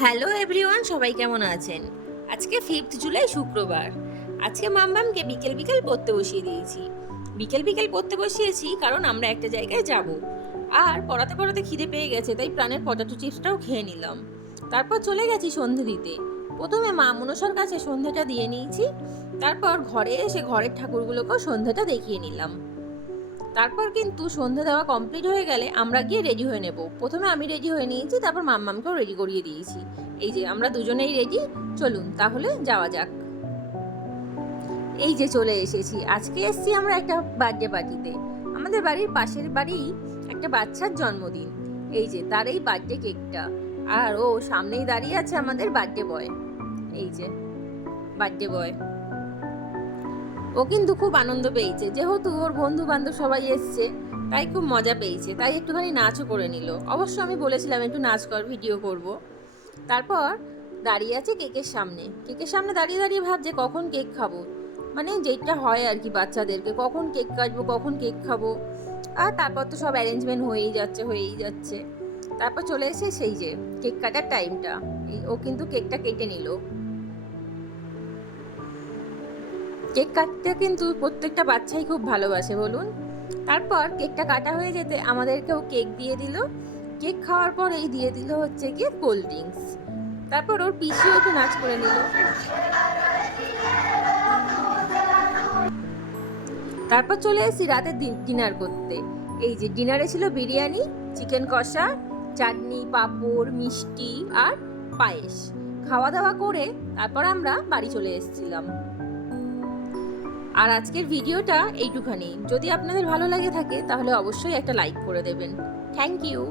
Hello everyone, সবাই কেমন আছেন? আজকে 5th জুলাই শুক্রবার। আজকে মাম্মামকে বিকেল বিকেল পড়তে বসিয়ে দিয়েছি। বিকেল বিকেল পড়তে বসিয়েছি কারণ আমরা একটা জায়গায় যাব। আর পড়াতে পড়াতে খিদে পেয়ে গেছে, তাই প্রাণের পটাটো চিপসটাও খেয়ে নিলাম। তারপর চলে গেছি সন্ধে দিতে। প্রথমে মা মনসার কাছে সন্ধেটা দিয়ে নিয়েছি। তারপর ঘরে এসে ঘরের ঠাকুরগুলোকেও সন্ধেটা দেখিয়ে নিলাম। তারপর কিন্তু সন্ধে দেওয়া কমপ্লিট হয়ে গেলে আমরা গিয়ে রেডি হয়ে নেব। প্রথমে আমি রেডি হয়ে নিয়েছি, তারপর মাম্মামকেও রেডি করিয়ে দিয়েছি। এই যে আমরা দুজনেই রেডি, চলুন তাহলে যাওয়া যাক। এই যে চলে এসেছি। আজকে এসেছি আমরা একটা বার্থডে পার্টিতে। আমাদের বাড়ির পাশের বাড়ি একটা বাচ্চার জন্মদিন। এই যে তার এই বার্থডে কেকটা, আর ও সামনেই দাঁড়িয়ে আছে আমাদের বার্থডে বয়। এই যে বার্থডে বয়, ও কিন্তু খুব আনন্দ পেয়েছে, যেহেতু ওর বন্ধু বান্ধব সবাই এসছে, তাই খুব মজা পেয়েছে, তাই একটুখানি নাচও করে নিল। অবশ্য আমি বলেছিলাম একটু নাচ কর, ভিডিও করব। তারপর দাঁড়িয়ে আছে কেকের সামনে। কেকের সামনে দাঁড়িয়ে দাঁড়িয়ে ভাবছে কখন কেক খাবো, মানে যেটা হয় আর কি বাচ্চাদেরকে, কখন কেক কাটবো কখন কেক খাবো। আর তারপর তো সব অ্যারেঞ্জমেন্ট হয়েই যাচ্ছে। তারপর চলে এসে সেই যে কেক কাটার টাইমটা, ও কিন্তু কেকটা কেটে নিল। কেক কাটতে কিন্তু প্রত্যেকটা বাচ্চাই খুব ভালোবাসে, বলুন। তারপর কেকটা কাটা হয়ে যেতে আমাদেরকেও কেক দিয়ে দিল। কেক খাওয়ার পরেই দিয়ে দিল হচ্ছে গিয়ে কোল্ড ড্রিঙ্কস। তারপর ওর পিসিও একটু নাচ করে নিল। তারপর চলে এসেছি রাতে ডিনার করতে। এই যে ডিনারে ছিল বিরিয়ানি, চিকেন কষা, চাটনি, পাঁপড়, মিষ্টি আর পায়েস। খাওয়া দাওয়া করে তারপর আমরা বাড়ি চলে এসেছিলাম। আর আজকের ভিডিওটা এইটুখানি। যদি আপনাদের ভালো লাগে থাকে তাহলে অবশ্যই একটা লাইক করে দেবেন। Thank you.